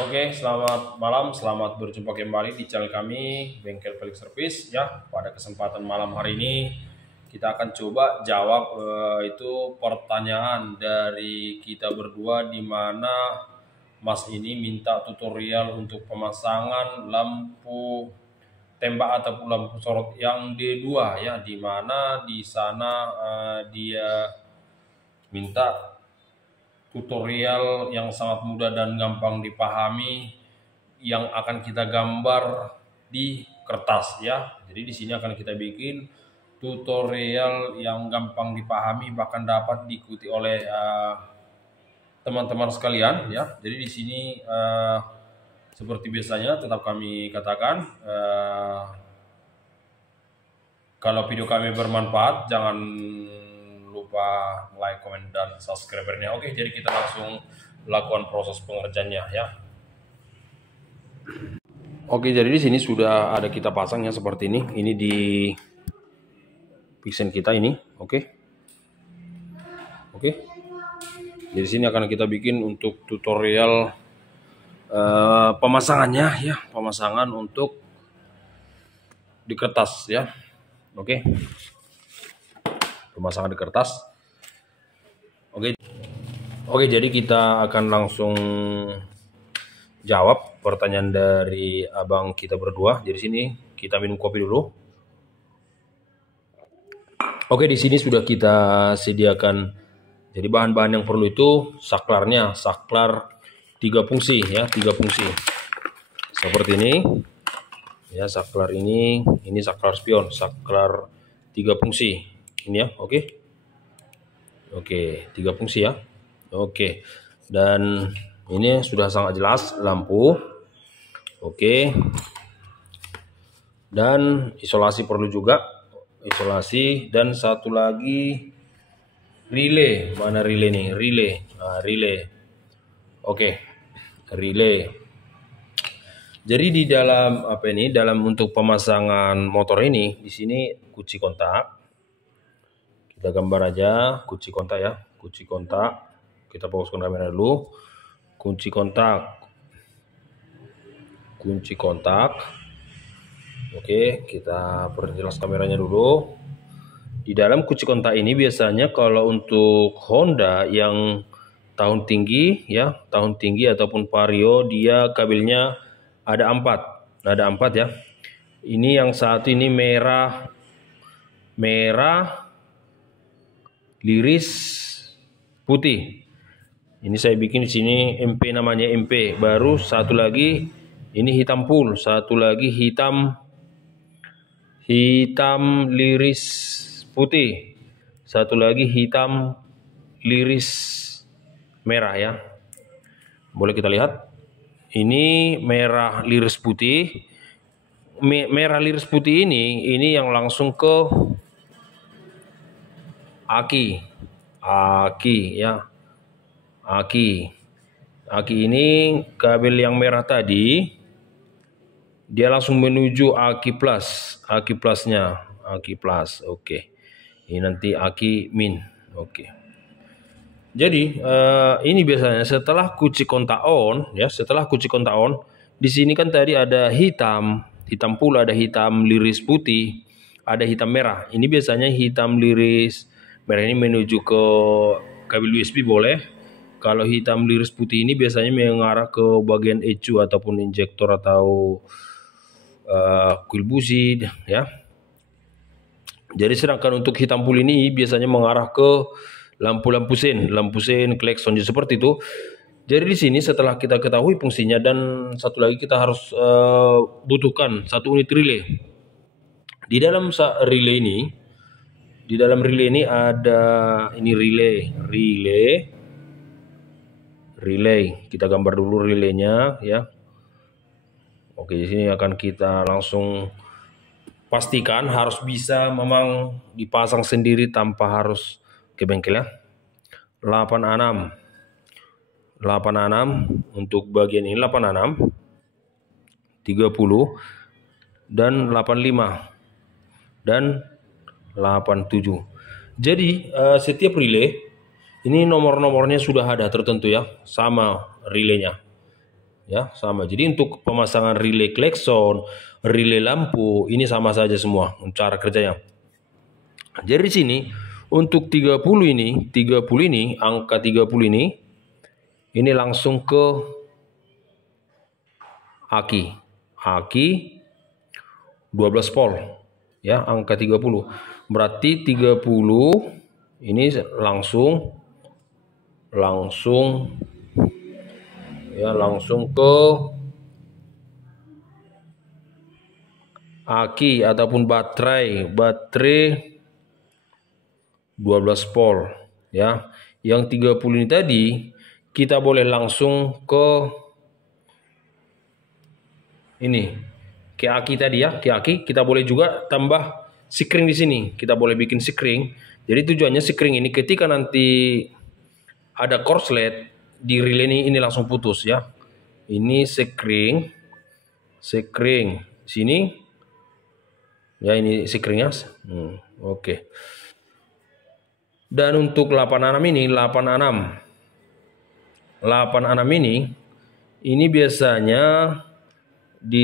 Oke, selamat malam, selamat berjumpa kembali di channel kami Bengkel Pelik Service ya. Pada kesempatan malam hari ini kita akan coba jawab itu pertanyaan dari kita berdua, di mana Mas ini minta tutorial untuk pemasangan lampu tembak ataupun lampu sorot yang D2 ya, di mana di sana dia minta tutorial yang sangat mudah dan gampang dipahami yang akan kita gambar di kertas ya. Jadi di sini akan kita bikin tutorial yang gampang dipahami, bahkan dapat diikuti oleh teman-teman sekalian ya. Jadi di sini seperti biasanya tetap kami katakan, kalau video kami bermanfaat jangan lupa like, komen, dan subscribernya. Oke, jadi kita langsung lakukan proses pengerjaannya ya. Oke, jadi di sini sudah ada kita pasang ya seperti ini. Ini di pixen kita ini. Oke. Jadi sini akan kita bikin untuk tutorial pemasangannya ya, pemasangan untuk di kertas ya. Oke. Pemasangan di kertas. Oke, jadi kita akan langsung jawab pertanyaan dari abang kita berdua. Jadi sini kita minum kopi dulu. Oke, di sini sudah kita sediakan. Jadi bahan-bahan yang perlu itu saklarnya, saklar 3 fungsi ya, 3 fungsi. Seperti ini. Ya, saklar ini saklar spion, saklar 3 fungsi. Ini ya, oke. 3 fungsi ya. Oke. Dan ini sudah sangat jelas lampu. Oke. Dan isolasi perlu juga. Isolasi, dan satu lagi relay. Mana relay nih? Relay. Nah, relay. Oke. Relay. Jadi di dalam dalam untuk pemasangan motor ini, di sini kunci kontak. Kita gambar aja kunci kontak ya, kunci kontak. Kita fokuskan kamera dulu. Kunci kontak. Kunci kontak. Oke, kita perjelas kameranya dulu. Di dalam kunci kontak ini biasanya kalau untuk Honda yang tahun tinggi ya, tahun tinggi ataupun Vario, dia kabelnya ada 4. Ada 4 ya. Ini yang satu ini merah liris putih. Ini saya bikin di sini MP, namanya MP. Baru satu lagi ini hitam full, satu lagi hitam liris putih, satu lagi hitam liris merah ya. Boleh kita lihat. Ini merah liris putih. Merah liris putih ini yang langsung ke aki ya. Aki ini kabel yang merah tadi, dia langsung menuju aki plusnya, aki plus. Oke. Ini nanti aki min. Oke. Jadi ini biasanya setelah kunci kontak on ya, di sini kan tadi ada hitam pula, ada hitam liris putih, ada hitam merah. Ini biasanya hitam liris merah ini menuju ke kabel USB boleh. Kalau hitam liris putih ini biasanya mengarah ke bagian ECU ataupun injektor atau coil busi ya. Jadi sedangkan untuk hitam full ini biasanya mengarah ke lampu sen, klakson seperti itu. Jadi di sini setelah kita ketahui fungsinya, dan satu lagi kita harus butuhkan 1 unit relay. Di dalam relay ini, ada ini relay. Kita gambar dulu relaynya ya. Oke, di sini akan kita langsung pastikan harus bisa memang dipasang sendiri tanpa harus ke bengkel ya. 86 untuk bagian ini, 86, 30, dan 85 dan 87. Jadi setiap relay ini nomor-nomornya sudah ada tertentu ya, sama relaynya ya, sama. Jadi untuk pemasangan relay klakson, relay lampu ini sama saja semua cara kerjanya. Jadi di sini untuk 30 ini, angka 30 ini langsung ke aki 12 volt ya, angka 30. Berarti 30 ini langsung ke aki ataupun baterai 12 volt ya. Yang 30 ini tadi kita boleh langsung ke ini, ke aki tadi ya, ke aki. Kita boleh juga tambah sikring di sini. Kita boleh bikin sikring. Jadi tujuannya sikring ini ketika nanti ada korslet di relay ini langsung putus ya. Ini sikring sini ya, ini sikringnya. Oke. Dan untuk 86 ini biasanya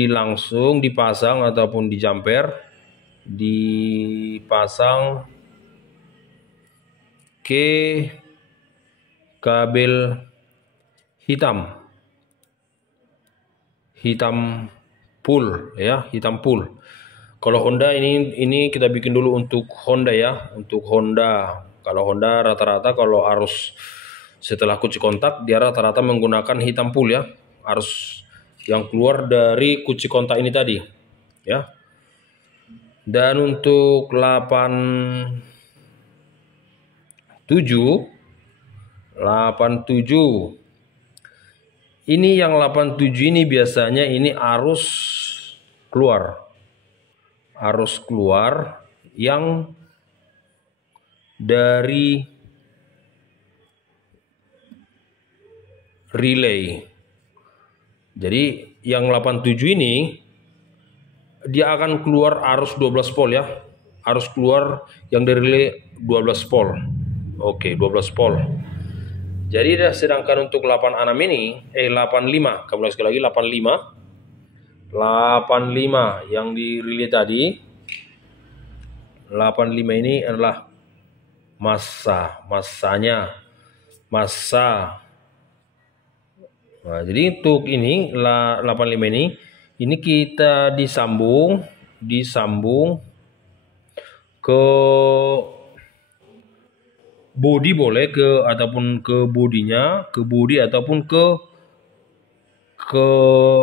langsung dipasang ataupun dipasang ke kabel hitam full ya, hitam full. Kalau Honda ini kita bikin dulu untuk Honda ya, untuk Honda. Kalau Honda rata-rata kalau arus setelah kunci kontak dia rata-rata menggunakan hitam full ya, arus yang keluar dari kunci kontak ini tadi ya. Dan untuk 87 ini, yang 87 ini biasanya ini arus keluar yang dari relay. Jadi yang 87 ini dia akan keluar arus 12 volt ya. Arus keluar yang dari relay 12 volt. Oke, 12 volt. Jadi sedangkan untuk 85 kembali sekali lagi 85 yang di relay tadi. 85 ini adalah massa. Nah, jadi untuk ini 85 ini kita disambung ke body boleh, ataupun ke bodinya, ataupun ke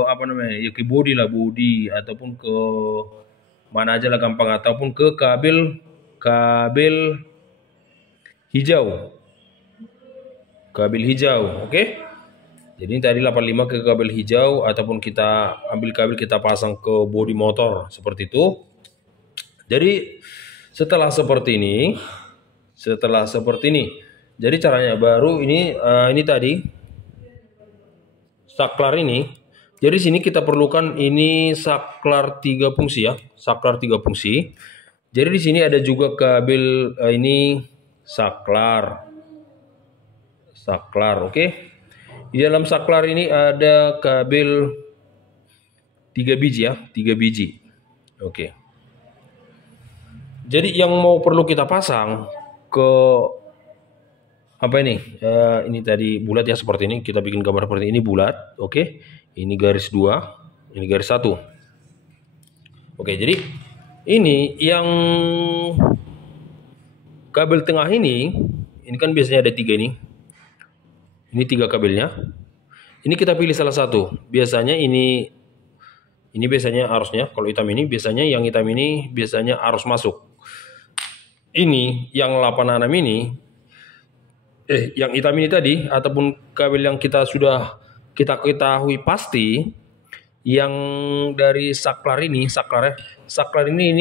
apa namanya ya, ke body ataupun ke mana aja lah gampang, ataupun ke kabel hijau. Oke. Jadi tadi 85 ke kabel hijau, ataupun kita ambil kabel kita pasang ke bodi motor seperti itu. Jadi setelah seperti ini, jadi caranya baru ini tadi saklar ini. Jadi sini kita perlukan ini saklar 3 fungsi ya, saklar 3 fungsi. Jadi di sini ada juga kabel ini saklar, oke. Di dalam saklar ini ada kabel 3 biji ya, 3 biji. Oke. Jadi yang mau perlu kita pasang ke apa ini? Ini tadi bulat ya, seperti ini. Kita bikin gambar seperti ini bulat, oke. Ini garis 2, ini garis 1. Oke, jadi ini yang kabel tengah ini kan biasanya ada 3 ini. Ini 3 kabelnya. Ini kita pilih salah satu. Biasanya ini biasanya arusnya. Kalau hitam ini biasanya, yang hitam ini biasanya arus masuk. Ini yang 86 ini, yang hitam ini tadi, ataupun kabel yang kita ketahui pasti, yang dari saklar ini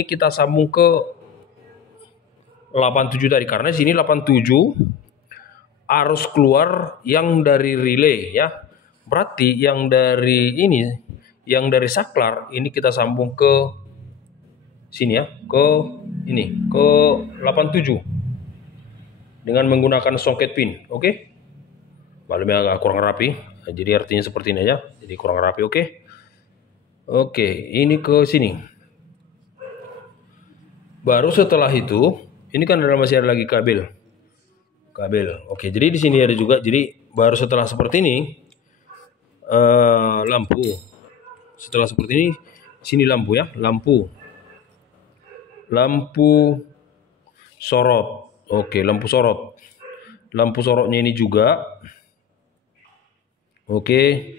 kita sambung ke 87 tadi, karena sini 87 arus keluar yang dari relay ya. Berarti yang dari saklar ini kita sambung ke sini ya, ke 87 dengan menggunakan songket pin. Oke. Malamnya agak kurang rapi. Nah, jadi artinya seperti ini aja. Jadi kurang rapi, oke? Oke, ini ke sini. Baru setelah itu, ini kan masih ada lagi kabel. Oke, jadi di sini ada juga. Jadi baru setelah seperti ini, lampu. Setelah seperti ini, sini lampu ya, lampu sorot. Oke, lampu sorot. Lampu sorotnya ini juga. Oke,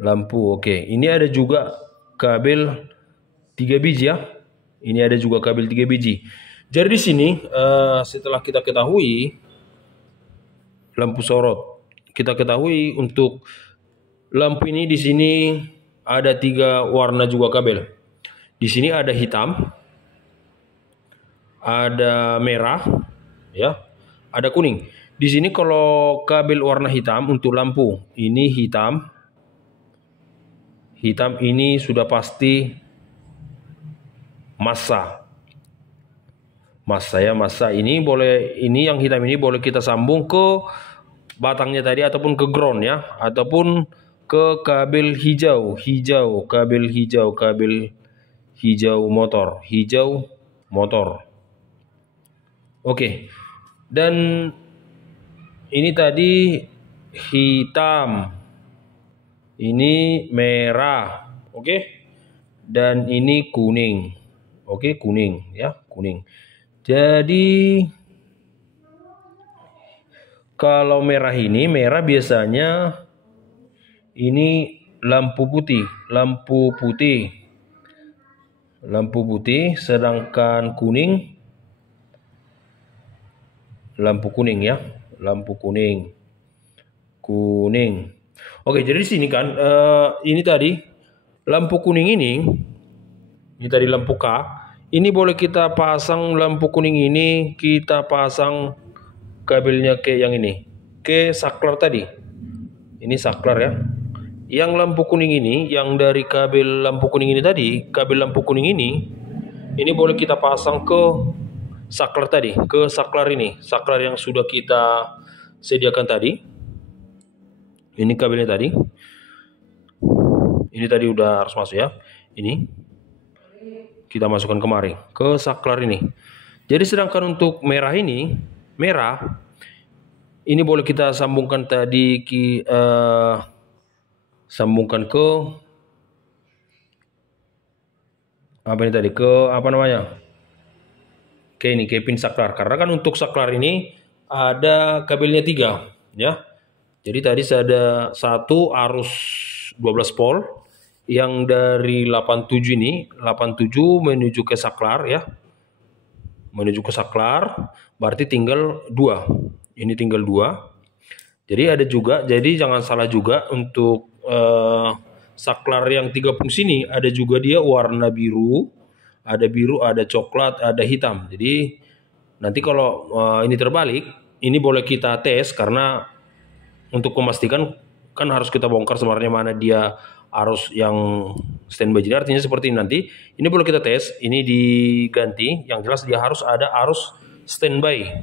lampu. Oke, ini ada juga kabel 3 biji ya. Ini ada juga kabel 3 biji. Jadi di sini setelah kita ketahui lampu sorot, kita ketahui untuk lampu ini di sini ada 3 warna juga kabel. Di sini ada hitam, ada merah, ya, ada kuning. Di sini kalau kabel warna hitam untuk lampu ini hitam ini sudah pasti massa ya, massa ini boleh, ini yang hitam ini boleh kita sambung ke batangnya tadi ataupun ke ground ya, ataupun ke kabel hijau motor. Oke. Dan ini tadi hitam, ini merah, oke? Dan ini kuning, oke, kuning ya, kuning. Jadi kalau merah biasanya ini lampu putih, sedangkan kuning lampu kuning ya, lampu kuning. Oke, jadi di sini kan ini tadi lampu kuning ini tadi lampu K. Ini boleh kita pasang lampu kuning ini, kita pasang kabelnya ke yang ini, ke saklar tadi. Ini saklar ya. Yang lampu kuning ini, yang dari kabel lampu kuning ini tadi, kabel lampu kuning ini boleh kita pasang ke saklar tadi, ke saklar ini, saklar yang sudah kita sediakan tadi. Ini kabelnya tadi. Ini tadi udah harus masuk ya. Ini kita masukkan kemari ke saklar ini. Jadi sedangkan untuk merah ini boleh kita sambungkan tadi sambungkan ke apa ini tadi, ke apa namanya? Ke ini, ke pin saklar. Karena kan untuk saklar ini ada kabelnya 3 ya. Jadi tadi ada satu arus 12 volt yang dari 87 ini, 87 menuju ke saklar ya. Menuju ke saklar, berarti tinggal 2. Ini tinggal 2. Jadi ada juga, jadi jangan salah juga untuk saklar yang 3 fungsi ini ada juga dia warna biru, ada coklat, ada hitam. Jadi nanti kalau ini terbalik, ini boleh kita tes karena untuk memastikan kan harus kita bongkar sebenarnya mana dia arus yang standby. Jadi artinya seperti ini nanti. Ini boleh kita tes, ini diganti, yang jelas dia harus ada arus standby.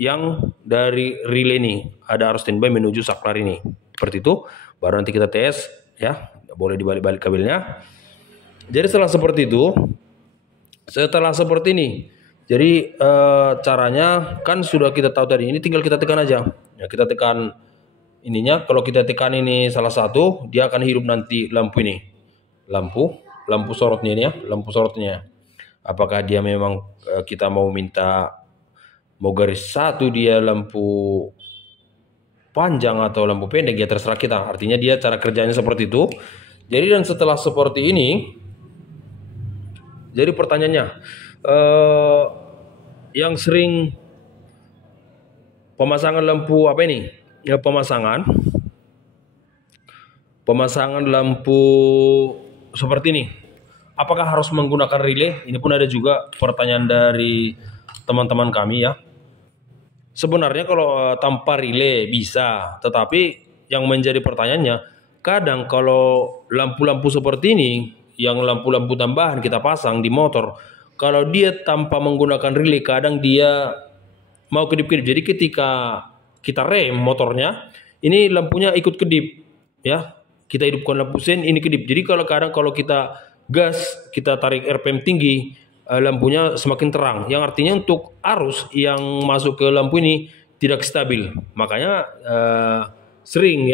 Yang dari relay ini ada arus standby menuju saklar ini. Seperti itu, baru nanti kita tes ya. Boleh dibalik-balik kabelnya. Jadi setelah seperti itu, setelah seperti ini, jadi caranya kan sudah kita tahu tadi. Ini tinggal kita tekan aja. Ya, kita tekan ininya. Kalau kita tekan ini salah satu, dia akan hidup nanti lampu ini. Lampu sorotnya ini ya, lampu sorotnya. Apakah dia memang kita mau garis satu dia lampu panjang atau lampu pendek, ya terserah kita. Artinya dia cara kerjanya seperti itu. Jadi dan setelah seperti ini, jadi pertanyaannya, yang sering pemasangan lampu apa ini? Ya, pemasangan lampu seperti ini. Apakah harus menggunakan relay? Ini pun ada juga pertanyaan dari teman-teman kami ya. Sebenarnya kalau tanpa relay bisa, tetapi yang menjadi pertanyaannya, kadang kalau lampu-lampu seperti ini, yang lampu-lampu tambahan kita pasang di motor, kalau dia tanpa menggunakan relay, kadang dia mau kedip-kedip. Jadi ketika kita rem motornya, ini lampunya ikut kedip ya. Kita hidupkan lampu sen, ini kedip. Jadi kalau kadang kalau kita gas, kita tarik RPM tinggi, lampunya semakin terang. Yang artinya untuk arus yang masuk ke lampu ini tidak stabil. Makanya sering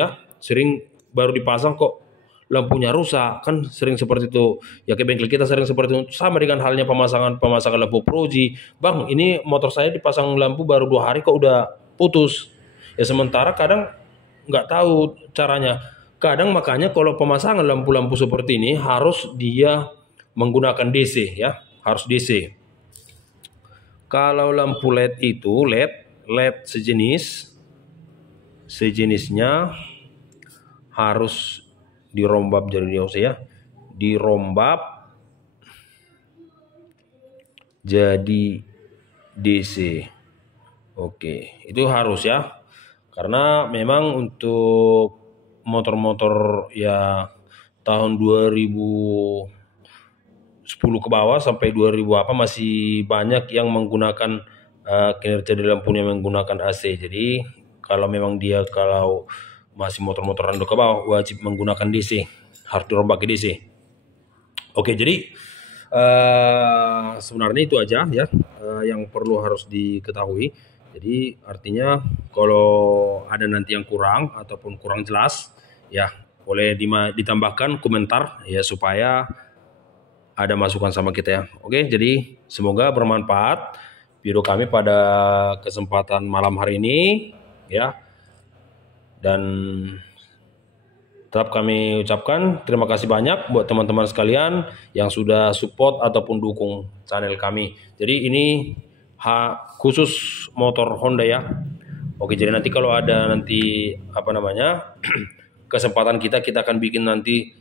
baru dipasang kok lampunya rusak, kan sering seperti itu. Ya ke bengkel kita sering seperti itu. Sama dengan halnya pemasangan lampu Proji. Bang, ini motor saya dipasang lampu baru 2 hari kok udah putus. Ya sementara kadang nggak tahu caranya. Kadang makanya kalau pemasangan lampu-lampu seperti ini harus dia menggunakan DC ya, harus DC. Kalau lampu LED itu LED sejenisnya harus dirombak jadi dirombak jadi DC. Oke, itu harus ya. Karena memang untuk motor-motor ya tahun 2010 ke bawah sampai 2000 masih banyak yang menggunakan kinerja di lampunya menggunakan AC. Jadi kalau memang kalau masih motor-motor rando ke bawah wajib menggunakan DC, harus dirombak ke DC. Oke, jadi sebenarnya itu aja ya yang perlu harus diketahui. Jadi artinya kalau ada nanti yang kurang ataupun kurang jelas ya boleh ditambahkan komentar ya supaya ada masukan sama kita ya. Oke, jadi semoga bermanfaat video kami pada kesempatan malam hari ini ya. Dan tetap kami ucapkan terima kasih banyak buat teman-teman sekalian yang sudah support ataupun dukung channel kami. Jadi ini khusus motor Honda ya. Oke, jadi nanti kalau ada nanti kesempatan kita akan bikin nanti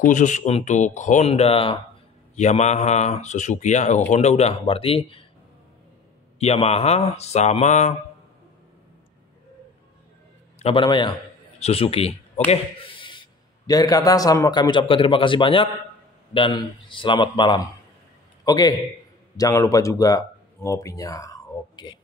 khusus untuk Honda, Yamaha, Suzuki ya. Honda udah, berarti Yamaha sama Suzuki. Oke. Di akhir kata kami ucapkan terima kasih banyak dan selamat malam. Oke, jangan lupa juga ngopinya. Oke.